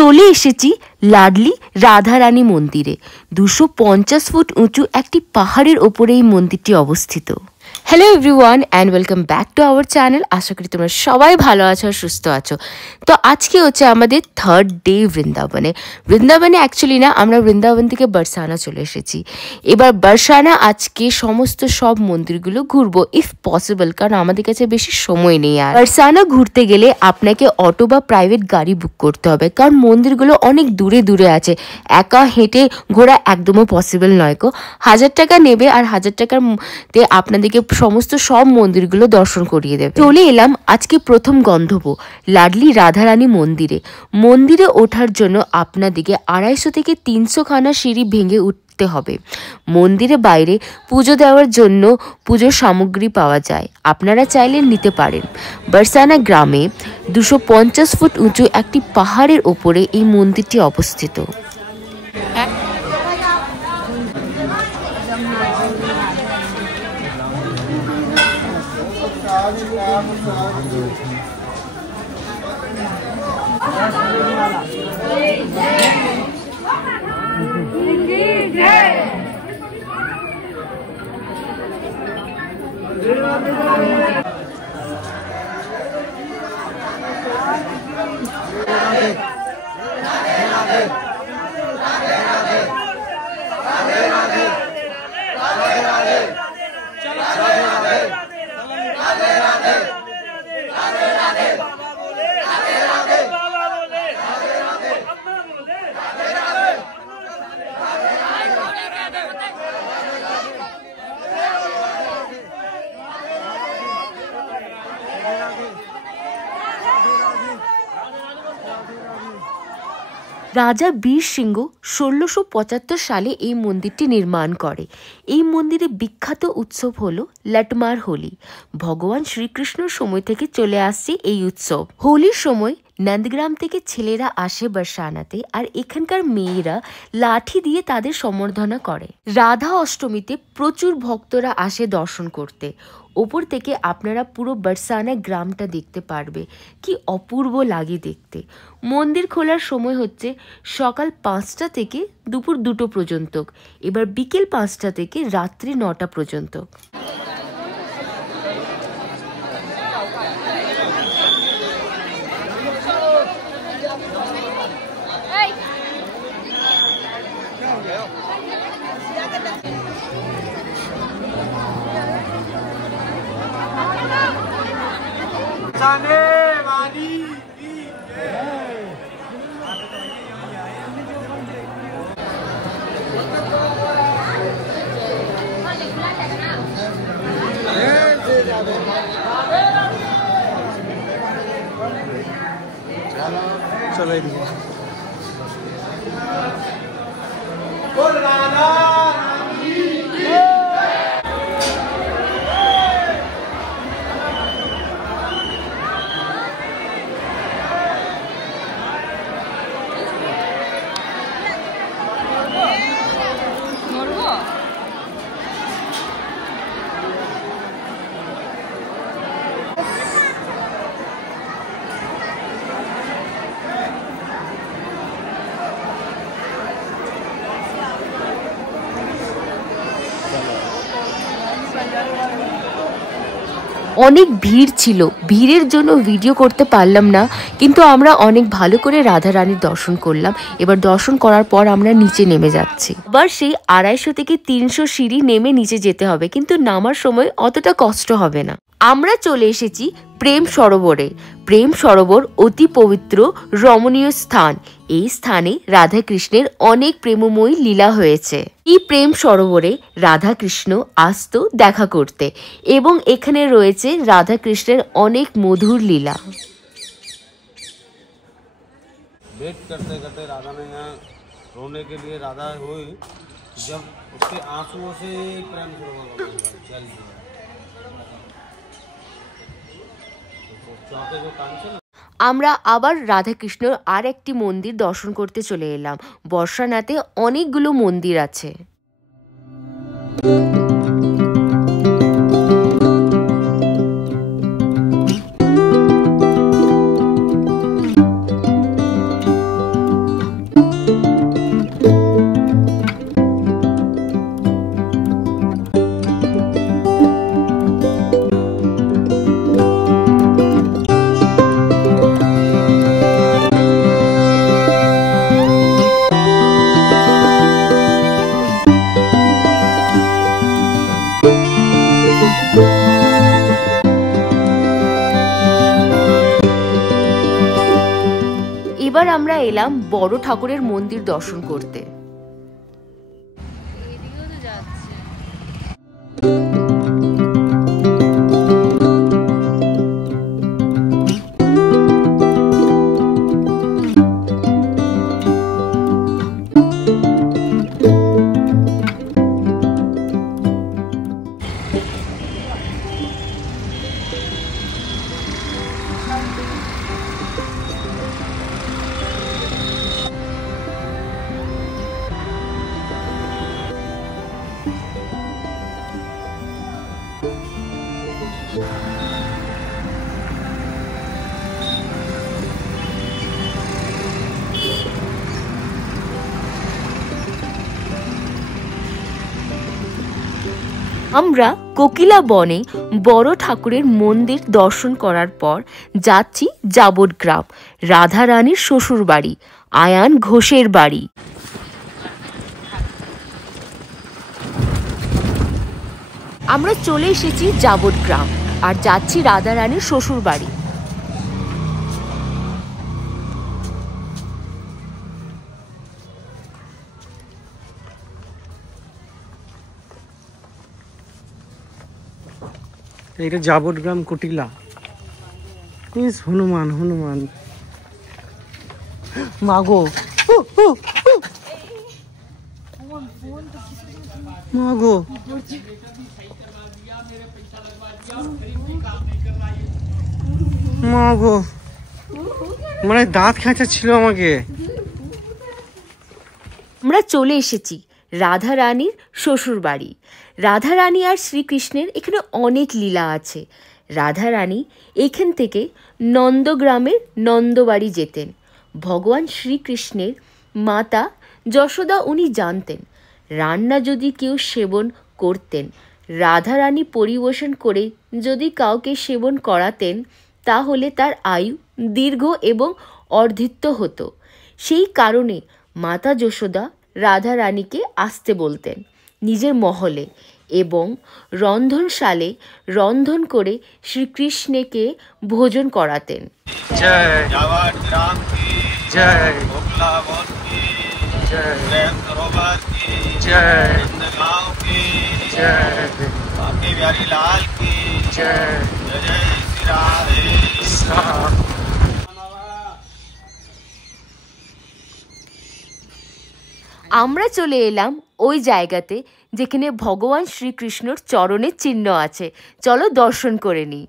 চলে এসেছি লাডলি রাধারানী মন্দিরে। 250 ফুট উঁচু একটি পাহাড়ের ওপরে এই মন্দিরটি অবস্থিত। Hello everyone and welcome back to our channel. আশা করি তোমরা সবাই ভালো আছো আর সুস্থ আছো। তো আজকে হচ্ছে আমাদের থার্ড ডে বৃন্দাবনে অ্যাকচুয়ালি না, আমরা বৃন্দাবন থেকে বারসানা চলে এসেছি। এবার বারসানা আজকে সমস্ত সব মন্দিরগুলো ঘুরবো ইফ পসিবল, কারণ আমাদের কাছে বেশি সময় নেই। আর বারসানা ঘুরতে গেলে আপনাকে অটো বা প্রাইভেট গাড়ি বুক করতে হবে, কারণ মন্দিরগুলো অনেক দূরে দূরে আছে। একা হেঁটে ঘোরা একদমও পসিবল নয়। 1000 টাকা নেবে আর 1000 টাকার মধ্যে আপনাদেরকে সমস্ত সব মন্দিরগুলো দর্শন করিয়ে দেবে। চলে এলাম আজকে প্রথম গন্তব্য লাডলি রাধারানী মন্দিরে ওঠার জন্য আপনাদেরকে 250 থেকে 300 খানা সিঁড়ি ভেঙে উঠতে হবে। মন্দিরে বাইরে পুজো দেওয়ার জন্য পুজোর সামগ্রী পাওয়া যায়, আপনারা চাইলে নিতে পারেন। বারসানা গ্রামে 250 ফুট উঁচু একটি পাহাড়ের ওপরে এই মন্দিরটি অবস্থিত। রাজা বীর সিংহ 1675 সালে এই মন্দিরটি নির্মাণ করে। এই মন্দিরে বিখ্যাত উৎসব হলো লটমার হোলি। ভগবান শ্রীকৃষ্ণর সময় থেকে চলে আসছে এই উৎসব। হোলির সময় নন্দগ্রাম থেকে ছেলেরা আসে বারসানাতে, আর এখানকার মেয়েরা লাঠি দিয়ে তাদের সম্বর্ধনা করে। রাধা অষ্টমীতে প্রচুর ভক্তরা আসে দর্শন করতে। ওপর থেকে আপনারা পুরো বারসানা গ্রামটা দেখতে পারবে, কি অপূর্ব লাগে দেখতে। মন্দির খোলার সময় হচ্ছে সকাল 5টা থেকে দুপুর 2টো পর্যন্ত, এবার বিকেল 5টা থেকে রাত্রি 9টা পর্যন্ত। चलो एदिকে অনেক ভিড় ছিল, ভিড়ের জন্য ভিডিও করতে পারলাম না, কিন্তু আমরা অনেক ভালো করে রাধারানীর দর্শন করলাম। এবার দর্শন করার পর আমরা নিচে নেমে যাচ্ছি। আবার সেই 250 থেকে 300 সিঁড়ি নেমে নিচে যেতে হবে, কিন্তু নামার সময় অতটা কষ্ট হবে না। আমরা চলে এসেছি প্রেম সরোবরে। প্রেম সরোবর অতি পবিত্র রমণীয় স্থান। এই স্থানে রাধা কৃষ্ণের অনেক প্রেমময়ী লীলা হয়েছে। এই প্রেম সরোবরে রাধা কৃষ্ণ আসতো দেখা করতে, এবং এখানে রয়েছে রাধা কৃষ্ণের অনেক মধুর লীলা। वेट करते करते राधा ने यहाँ रोने के लिए राधा हुई, जब उसके आंसुओं से प्रेम सरोवर चल दिया। चौथे जो कांचन আমরা আবার রাধাকৃষ্ণর আর একটি মন্দির দর্শন করতে চলে এলাম। বর্ষানাতে অনেকগুলো মন্দির আছে। আমরা এলাম বড় ঠাকুরের মন্দির দর্শন করতে। আমরা কোকিলা বনে বড় ঠাকুরের মন্দির দর্শন করার পর যাচ্ছি যাবৎগ্রাম, রাধা রানীর শ্বশুর বাড়ি, আয়ান ঘোষের বাড়ি। আমরা চলে এসেছি যাবৎগ্রাম আর যাচ্ছি রাধা রানীর শ্বশুর বাড়ি। এটা যাবৎগ্রাম কুটিলা। হনুমান হনুমান মাগো মাগো, মাগো, মানে দাঁত খাঁচা ছিল আমাকে। আমরা চলে এসেছি রাধা রানীর শ্বশুর বাড়ি। রাধা রানী আর শ্রীকৃষ্ণের এখানে অনেক লীলা আছে। রাধা রানী এখান থেকে নন্দগ্রামের নন্দবাড়ি যেতেন। ভগবান শ্রীকৃষ্ণের মাতা যশোদা উনি জানতেন রান্না যদি কেউ সেবন করতেন, রাধা রানী পরিবেশন করে যদি কাউকে সেবন করাতেন তাহলে তার আয়ু দীর্ঘ এবং অর্ধিত হতো। সেই কারণে মাতা যশোদা রাধা রানীকে আসতে বলতেন নিজের মহলে এবং রন্ধনশালে রন্ধন করে শ্রীকৃষ্ণকে ভোজন করাতেন। জয় जावतग्राम की জয় कोकिला वन की জয় प्रेम सरोवर की জয় नंदगांव की জয় बाकी बिहारी लाल की জয় जय जय श्री राधे। সাম। আমরা চলে এলাম ওই জায়গাতে যেখানে ভগবান শ্রীকৃষ্ণর চরণের চিহ্ন আছে। চলো দর্শন করে নিই।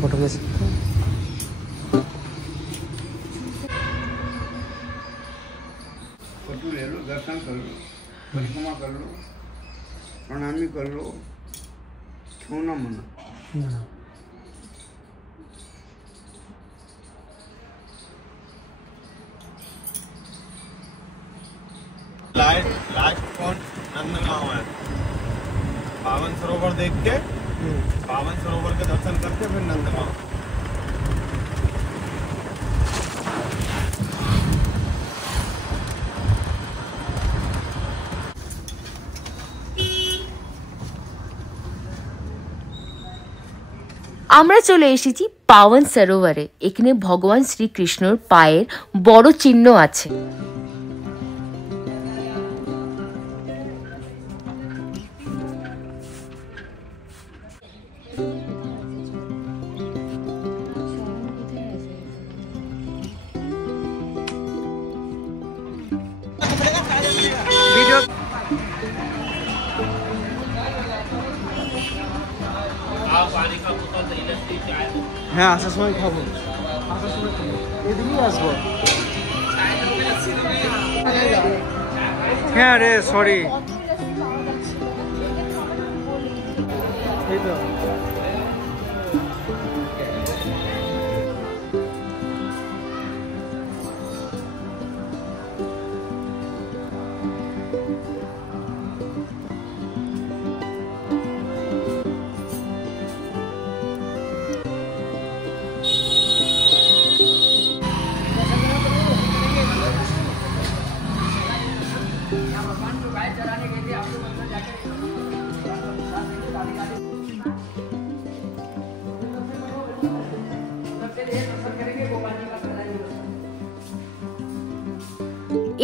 फोटो ले सकते हैं। फोटो ले लो, दर्शन कर लो, परिक्रमा कर लो, प्रणामी कर लो, छूना मना। लास्ट पॉइंट नंदगांव है। पावन सरोवर देख के, पावन सरोवर के दर्शन करके फिर नंदगांव। আমরা চলে এসেছি পাবন সরোবরে। এখানে ভগবান শ্রীকৃষ্ণর পায়ের বড় চিহ্ন আছে। ভিডিও হ্যাঁ আসার সময় খাবো, আসার সময় খাবো, এদিকেই আসবো। হ্যাঁ রে সরি, এই তো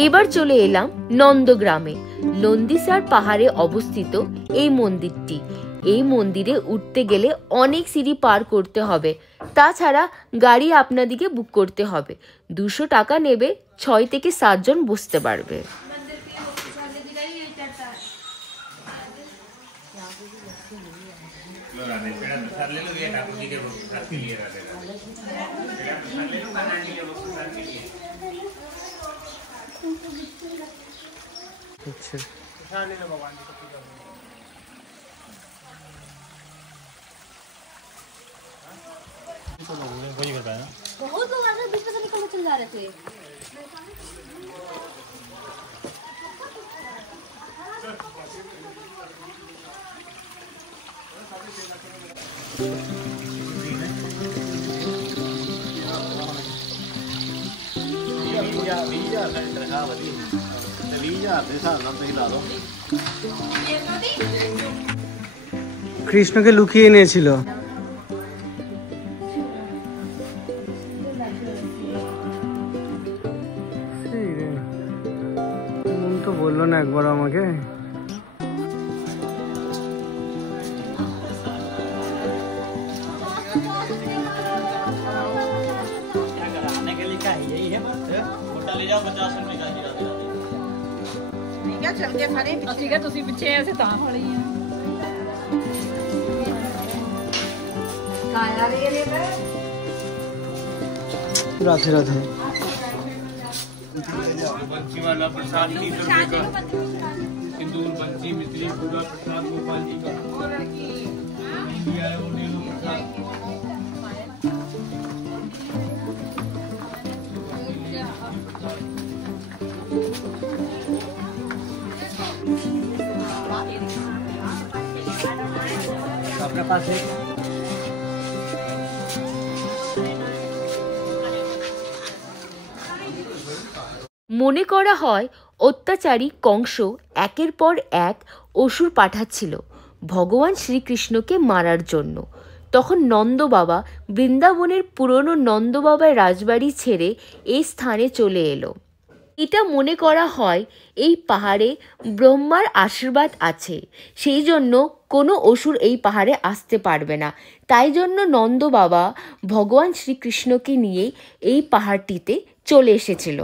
এবার চলে এলাম নন্দগ্রামে। নন্দীসার পাহাড়ে অবস্থিত এই মন্দিরটি। এই মন্দিরে উঠতে গেলে অনেক সিঁড়ি পার করতে হবে, তাছাড়া গাড়ি আপনাদিকে বুক করতে হবে। 200 টাকা নেবে, 6 থেকে 7 জন বসতে পারবে। बहुत लोग आगे बीच में से निकल के चल जा रहे थे। কৃষ্ণকে লুকিয়ে নিয়েছিল। তো বললো না একবার আমাকে। राधे राधे। बंसी वाला प्रसाद 30 रुपए का, सिंदूर बंसी मिश्री पूरा प्रसाद गोपाल जी का। आपके पास है? মনে করা হয় অত্যাচারী কংস একের পর এক অসুর পাঠাচ্ছিল ভগবান শ্রীকৃষ্ণকে মারার জন্য। তখন নন্দ বাবা বৃন্দাবনের পুরনো নন্দ বাবার রাজবাড়ি ছেড়ে এই স্থানে চলে এলো। এটা মনে করা হয় এই পাহাড়ে ব্রহ্মার আশীর্বাদ আছে, সেই জন্য কোনো অসুর এই পাহাড়ে আসতে পারবে না। তাই জন্য নন্দ বাবা ভগবান শ্রীকৃষ্ণকে নিয়ে এই পাহাড়টিতে চলে এসেছিল।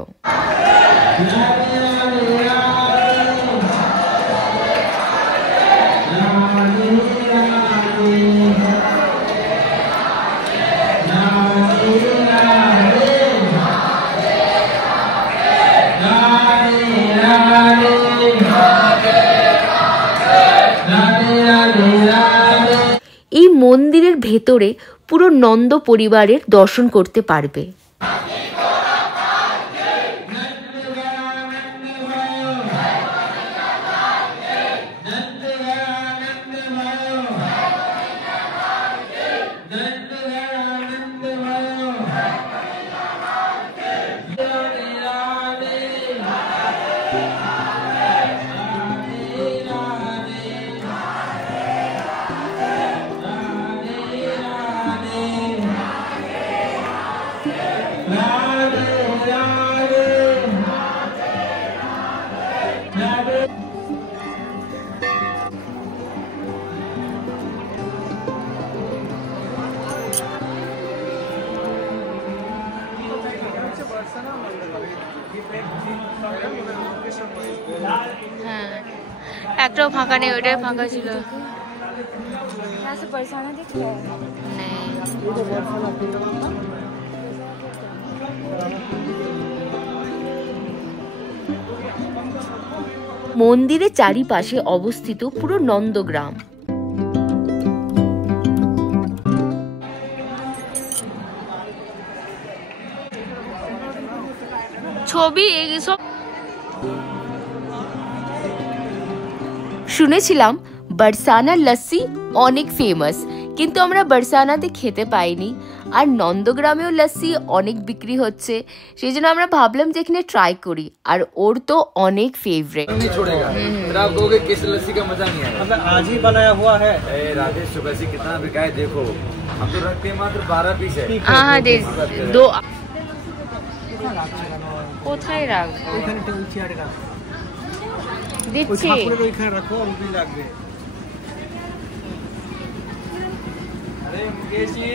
এই মন্দিরের ভেতরে পুরো নন্দ পরিবারের দর্শন করতে পারবে। হ্যাঁ, একটাও ফাঁকা নেই, ওইটাই ফাঁকা ছিল। মন্দিরের চারিপাশে অবস্থিত পুরো নন্দগ্রাম। ছবি এসব শুনেছিলাম বরসানা লস্যি অনেক ফেমাস, কিন্তু আমরা বরসানাতে খেতে পাইনি। আর নন্দগ্রামেও লস্যি অনেক বিক্রি হচ্ছে, সেই জন্য আমরা ভাবলাম যে এখানে ট্রাই করি। আর ওর তো অনেক ফেভারিট। आप कहोगे किस लस्सी का मजा नहीं आया। मतलब आज ही बनाया हुआ है। राजेश सुबह से कितना बिका है देखो, हम तो रखते हैं मात्र 12 पीस है। हाँ हाँ, दे दो। কোথায় রাখবো? ওইখানে একটা ওই চেয়ারে রাখো, ওই দিচ্ছি। ঠাকুরের ওইখানে রাখো, রুটি লাগবে। अरे मुकेश जी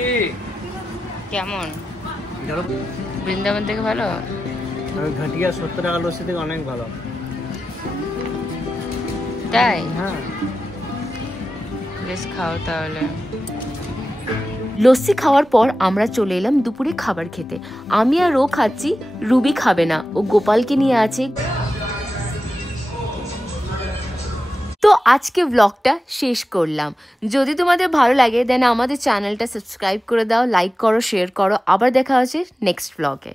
কেমন ধরো বৃন্দাবন থেকে ভালো? ঘাটিয়া 70 টাকা লস্যি থেকে অনেক ভালো। তাই? হ্যাঁ বেশ খাও তাহলে। লস্যি খাওয়ার পর আমরা চলে এলাম দুপুরে খাবার খেতে। আমি আর ও খাচ্ছি, রুবি খাবে না, ও গোপালকে নিয়ে আছে। তো আজকে ব্লগটা শেষ করলাম। যদি তোমাদের ভালো লাগে দেন আমাদের চ্যানেলটা সাবস্ক্রাইব করে দাও, লাইক করো, শেয়ার করো। আবার দেখা হচ্ছে নেক্সট ব্লগে।